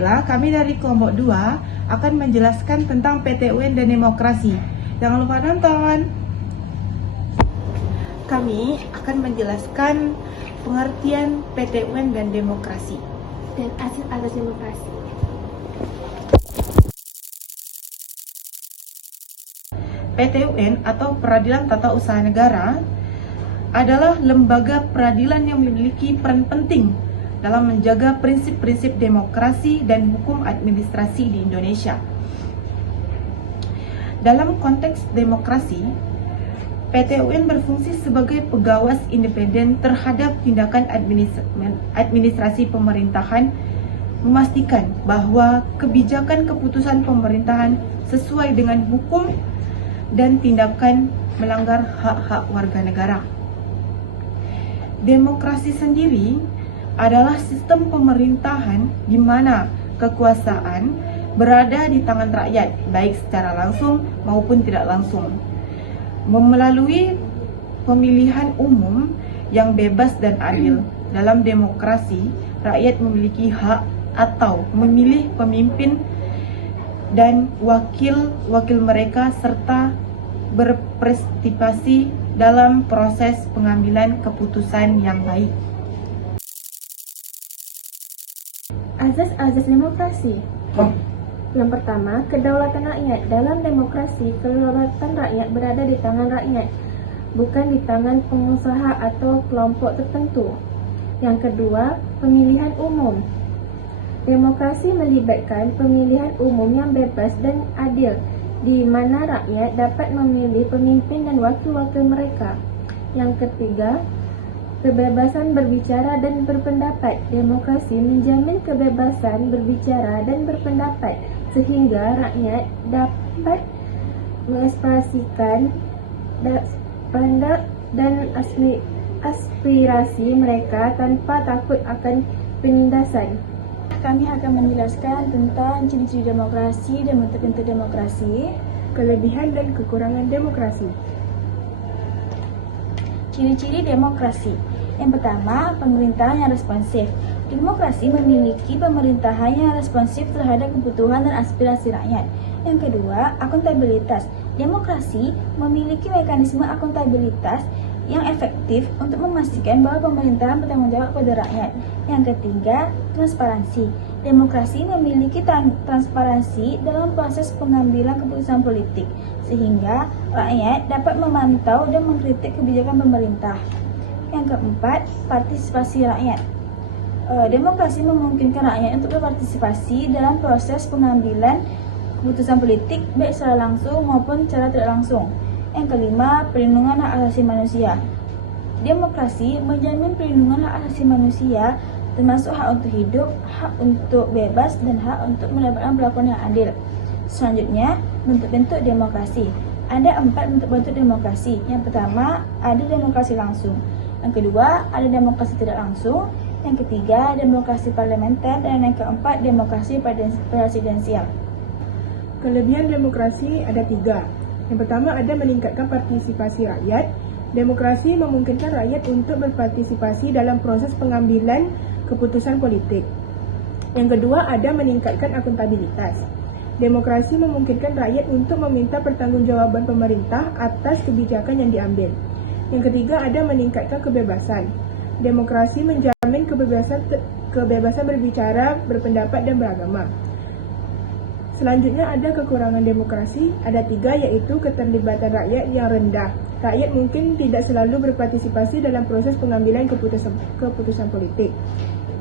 Baiklah, kami dari kelompok 2 akan menjelaskan tentang PT UN dan demokrasi. Jangan lupa nonton. Kami akan menjelaskan pengertian PT UN dan demokrasi dan asas demokrasi. PT UN atau Peradilan Tata Usaha Negara adalah lembaga peradilan yang memiliki peran penting dalam menjaga prinsip-prinsip demokrasi dan hukum administrasi di Indonesia. Dalam konteks demokrasi, PT UN berfungsi sebagai pengawas independen terhadap tindakan administrasi pemerintahan, memastikan bahwa kebijakan keputusan pemerintahan sesuai dengan hukum dan tindakan melanggar hak-hak warga negara. Demokrasi sendiri adalah sistem pemerintahan di mana kekuasaan berada di tangan rakyat, baik secara langsung maupun tidak langsung. Melalui pemilihan umum yang bebas dan adil. Dalam demokrasi, rakyat memiliki hak atau memilih pemimpin dan wakil-wakil mereka serta berpartisipasi dalam proses pengambilan keputusan yang baik. Azas-azas demokrasi. Yang pertama, kedaulatan rakyat. Dalam demokrasi, kedaulatan rakyat berada di tangan rakyat, bukan di tangan pengusaha atau kelompok tertentu. Yang kedua, pemilihan umum. Demokrasi melibatkan pemilihan umum yang bebas dan adil, di mana rakyat dapat memilih pemimpin dan wakil-wakil mereka. Yang ketiga, kebebasan berbicara dan berpendapat. Demokrasi menjamin kebebasan berbicara dan berpendapat, sehingga rakyat dapat mengekspresikan pendapat dan aspirasi mereka tanpa takut akan penindasan. Kami akan menjelaskan tentang ciri-ciri demokrasi dan bentuk-bentuk demokrasi, kelebihan dan kekurangan demokrasi. Ciri-ciri demokrasi. Yang pertama, pemerintahan yang responsif. Demokrasi memiliki pemerintahan yang responsif terhadap kebutuhan dan aspirasi rakyat. Yang kedua, akuntabilitas. Demokrasi memiliki mekanisme akuntabilitas yang efektif untuk memastikan bahwa pemerintahan bertanggung jawab pada rakyat. Yang ketiga, transparansi. Demokrasi memiliki transparansi dalam proses pengambilan keputusan politik, sehingga rakyat dapat memantau dan mengkritik kebijakan pemerintah. Yang keempat, partisipasi rakyat. Demokrasi memungkinkan rakyat untuk berpartisipasi dalam proses pengambilan keputusan politik baik secara langsung maupun secara tidak langsung. Yang kelima, perlindungan hak asasi manusia. Demokrasi menjamin perlindungan hak asasi manusia, termasuk hak untuk hidup, hak untuk bebas, dan hak untuk mendapatkan perlakuan yang adil. Selanjutnya, bentuk-bentuk demokrasi. Ada 4 bentuk-bentuk demokrasi. Yang pertama, ada demokrasi langsung. Yang kedua, ada demokrasi tidak langsung. Yang ketiga, demokrasi parlementer. Dan yang keempat, demokrasi presidensial. Kelebihan demokrasi ada 3. Yang pertama, ada meningkatkan partisipasi rakyat. Demokrasi memungkinkan rakyat untuk berpartisipasi dalam proses pengambilan keputusan politik. Yang kedua, ada meningkatkan akuntabilitas. Demokrasi memungkinkan rakyat untuk meminta pertanggungjawaban pemerintah atas kebijakan yang diambil. Yang ketiga, ada meningkatkan kebebasan. Demokrasi menjamin kebebasan berbicara, berpendapat, dan beragama. Selanjutnya ada kekurangan demokrasi, ada 3, yaitu keterlibatan rakyat yang rendah. Rakyat mungkin tidak selalu berpartisipasi dalam proses pengambilan keputusan politik.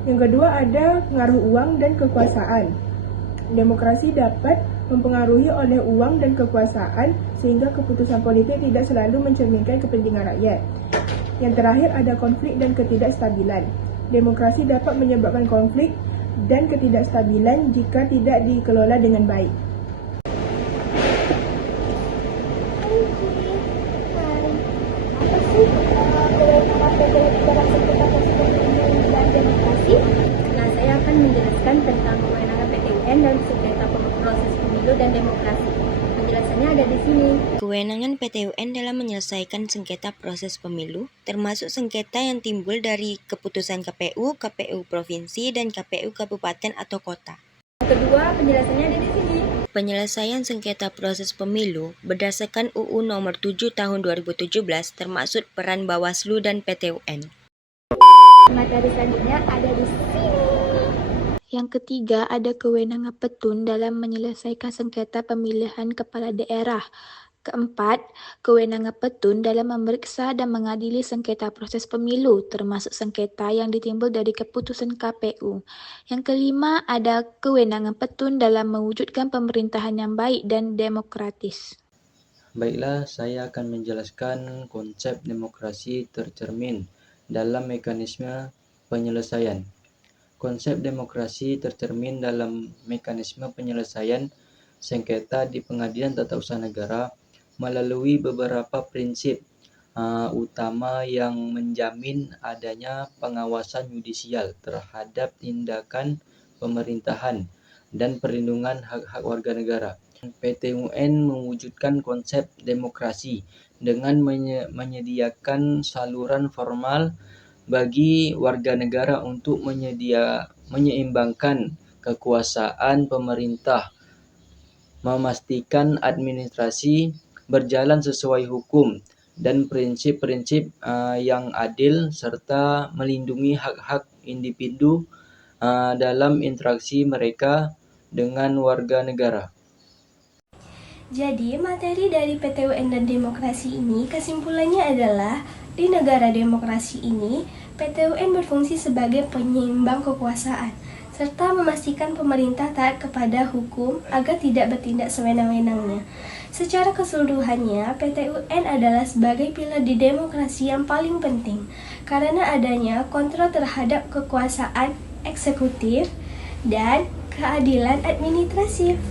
Yang kedua ada pengaruh uang dan kekuasaan. Demokrasi dapat mempengaruhi oleh uang dan kekuasaan sehingga keputusan politik tidak selalu mencerminkan kepentingan rakyat. Yang terakhir ada konflik dan ketidakstabilan. Demokrasi dapat menyebabkan konflik dan ketidakstabilan jika tidak dikelola dengan baik. Nah, saya akan menjelaskan tentang kewenangan PT UN dan sengketa proses pemilu dan demokrasi. Penjelasannya ada di sini. Kewenangan PT UN dalam menyelesaikan sengketa proses pemilu, termasuk sengketa yang timbul dari keputusan KPU, KPU provinsi, dan KPU kabupaten atau kota. kedua, penjelasannya ada di sini. Penyelesaian sengketa proses pemilu berdasarkan UU Nomor 7 Tahun 2017 termasuk peran Bawaslu dan PT UN. Materi selanjutnya ada di sini. Yang ketiga, ada kewenangan petun dalam menyelesaikan sengketa pemilihan kepala daerah. Keempat, kewenangan petun dalam memeriksa dan mengadili sengketa proses pemilu, termasuk sengketa yang ditimbul dari keputusan KPU. Yang kelima, ada kewenangan petun dalam mewujudkan pemerintahan yang baik dan demokratis. Baiklah, saya akan menjelaskan konsep demokrasi tercermin dalam mekanisme penyelesaian. Konsep demokrasi tercermin dalam mekanisme penyelesaian sengketa di Pengadilan Tata Usaha Negara melalui beberapa prinsip utama yang menjamin adanya pengawasan yudisial terhadap tindakan pemerintahan dan perlindungan hak-hak warga negara. PT UN mewujudkan konsep demokrasi dengan menyediakan saluran formal bagi warga negara untuk menyeimbangkan kekuasaan pemerintah, memastikan administrasi berjalan sesuai hukum dan prinsip-prinsip yang adil serta melindungi hak-hak individu dalam interaksi mereka dengan warga negara. Jadi, materi dari PTUN dan demokrasi ini kesimpulannya adalah di negara demokrasi ini, PTUN berfungsi sebagai penyeimbang kekuasaan serta memastikan pemerintah taat kepada hukum agar tidak bertindak sewenang-wenangnya. Secara keseluruhannya, PTUN adalah sebagai pilar di demokrasi yang paling penting karena adanya kontrol terhadap kekuasaan eksekutif dan keadilan administratif.